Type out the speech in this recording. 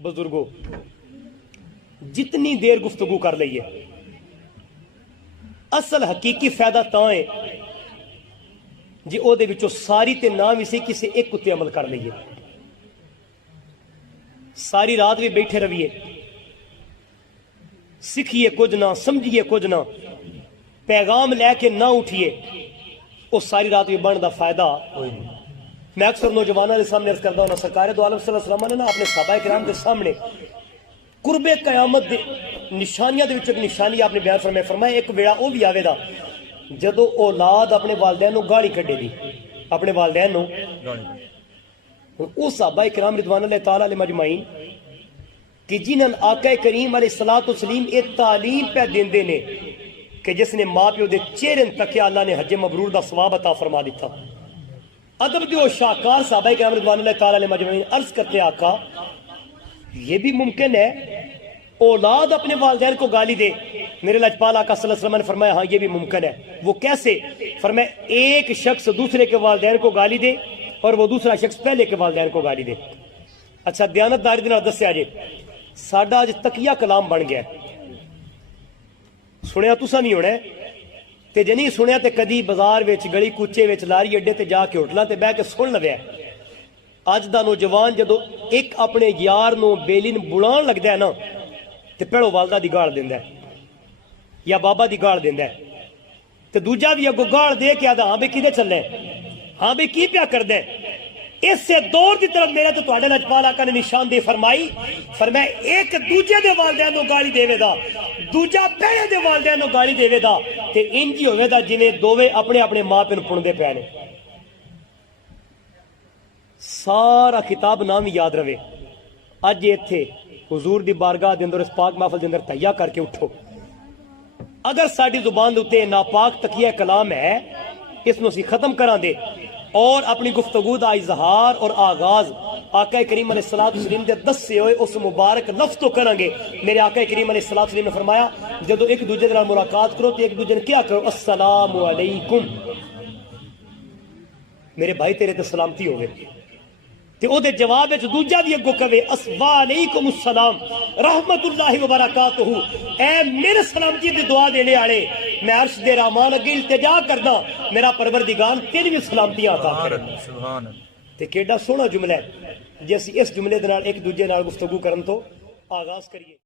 بزرگوں جتنی دیر گفتگو کر لئیے اصل حقیقی فائدہ تاں ہے جی او دے وچوں ساری تے نام اسی کسی ایک کتے عمل کر لئیے ساری رات بھی بیٹھے رویے سکھیے کچھ نہ سمجھیے کچھ نہ پیغام لے کے نہ اٹھیے وہ ساری رات بھی بڑھن دا فائدہ میں اکثر نوجوانوں کے سامنے عرض کرتا ہوں سرکار دو عالم صلی اللہ علیہ وسلم نے اپنے صحابہ کرام کے سامنے قرب قیامت دے نشانیاں دے وچوں ایک نشانی آپ نے بیان فرمایا ایک ویڑا وہ بھی آوے دا جدو اولاد اپنے والدین نو گاڑی کڈے دی اپنے والدین نو او صحابہ کرام رضوان اللہ تعالی علیہ مجمعین کہ جنہاں آقا کریم علیہ الصلوۃ والسلام اے تعلیم پہ دیندے نے کہ جس نے ماں پیو دے چہرے تک اللہ نے حج مبرور دا ثواب عطا فرما دیتا ادب کے وہ شاہکار صحابہ کرام رضوان اللہ تعالی علیہ مجمعین عرض کرتے آقا یہ بھی ممکن ہے اولاد اپنے والدین کو گالی دے میرے لجپال آقا صلی اللہ علیہ وسلم نے فرمایا ہاں یہ بھی ممکن ہے وہ کیسے فرمایا ایک شخص دوسرے کے والدین کو گالی دے اور وہ دوسرا شخص پہلے کے والدین کو گالی دے اچھا دیانتداری دے نال دسیا جے ساڈا اج تقیہ کلام بن گیا سنیا تساں نہیں ہونا تے جے نہیں سنیا تے کدی بازار وچ گلی کوچے وچ لاری اڈے تے جا کے ہوٹلاں تے بیٹھ کے سن لویا اج دا نوجوان جدو ایک اپنے یار نو بیلی نو بلان لگدا ہے نا تے پہلو والدہ دی گاڑ دیندا ہے یا بابا دی گاڑ دیندا ہے تے دوجا بھی اگوں گاڑ دے کے آدا ہاں بے کدے چلے ہاں بے کی پیا کردا ہے اس سے دور کی طرف میرے تو تواڈے لجپال آقا نے نشاندہی فرمائی فرمایا ایک دوجے دے والدین نو گالی دے دا دوجا پہلے دے والدین نو گالی دے دا تے انجی ہوے دا جویں دوویں اپنے اپنے ماں پیو نو پڑھدے پے نے سارا کتاب نام یاد رہے اج ایتھے حضور دی بارگاہ دے اندر اس پاک محفل دے اندر تہیا کر کے اٹھو اگر ساڈی زبان دے اوتے ناپاک تقیہ کلام ہے اس نو اسی ختم کراں دے اور اپنی گفتگو دا اظہار اور آغاز آقا کریم علیہ الصلوۃ والسلام دے دسے ہوئے اس مبارک لفظ تو کریں گے میرے آقا کریم علیہ الصلوۃ والسلام نے فرمایا جدو ایک دوجے دے نال ملاقات کرو تو ایک دوجے نے کیا کرو السلام علیکم میرے بھائی تیرے تے سلامتی ہوے تے او دے جواب وچ دوجا بھی اگوں کہے وعلیکم السلام رحمت اللہ وبرکاتہ اے میرے سلامتی دی دعا دینے والے میں عرش دے رحمان اگے التجا کردا میرا پروردگار تیری بھی سلامتیاں عطا کرے سبحان اللہ تے کیڈا سوہنا جملہ ہے جے اسی اس جملے دے نال ایک دوجے نال گفتگو کرن تو آغاز کریے